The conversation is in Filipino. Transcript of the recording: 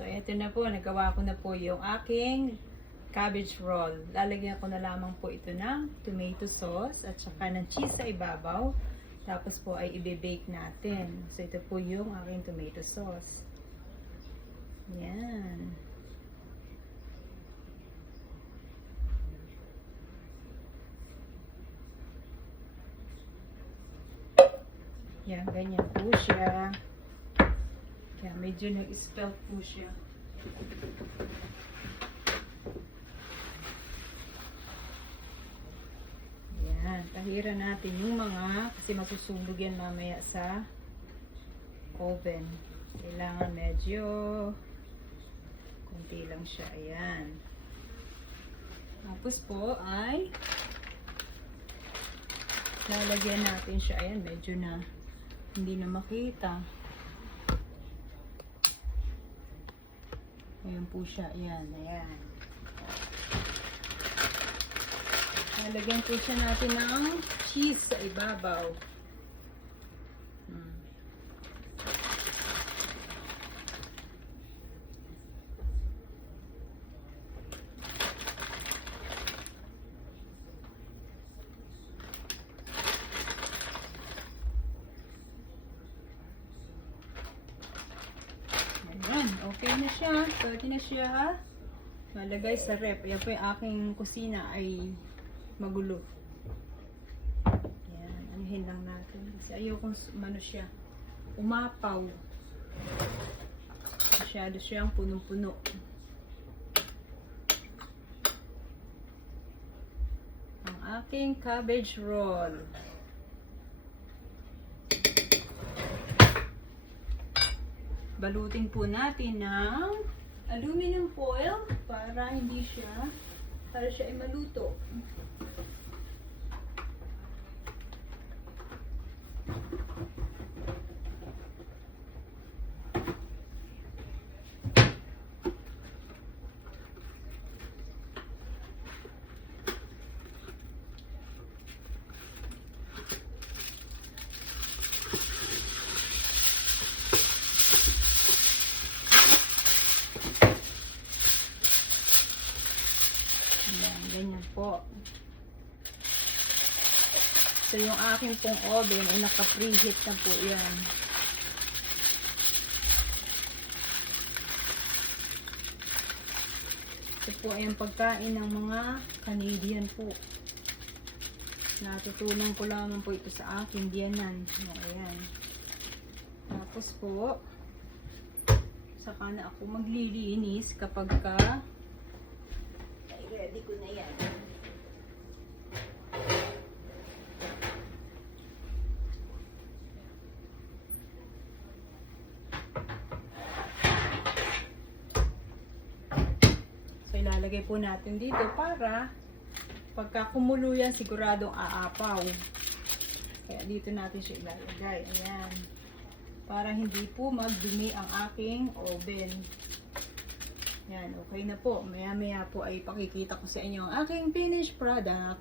So, ito na po. Nagawa ko na po yung aking cabbage roll. Lalagyan ko na lamang po ito ng tomato sauce at saka ng cheese sa ibabaw. Tapos po ay i-bake natin. So, ito po yung aking tomato sauce. Yan. Yan, ganyan po siya. Kaya medyo nag-spelt po siya. Yan, tahiran natin yung mga, kasi masusunog yan mamaya sa oven. Kailangan medyo konti lang siya. Ayan. Tapos po ay lalagyan natin siya. Ayan, medyo na hindi na makita. Ayan po siya. Ayan, ayan. Lalagyan po siya natin ng cheese sa ibabaw. Ayan, okay na siya. Pwede na siya malagay sa rep. Ayan po yung aking kusina ay magulo. Ayan, anuhin lang natin. Kasi ayokong siya, umapaw. Masyado siyang punong-puno. Ang aking cabbage roll. Balutin po natin ng aluminum foil para siya ay maluto. Ayan, ganyan po. So, yung aking pong oven ay naka-preheat na po yan. Ito po ay ang pagkain ng mga Canadian po. Natutunan ko lamang po ito sa aking biyanan. Ayan. Tapos po, saka na ako maglilinis kapag ready ko na yan. So, ilalagay po natin dito para pagka kumulo yan, siguradong aapaw. Kaya dito natin siya ilalagay. Ayan. Para hindi po magdumi ang aking oven. Yan, okay na po. Maya-maya po ay pakikita ko sa inyo ang aking finished product.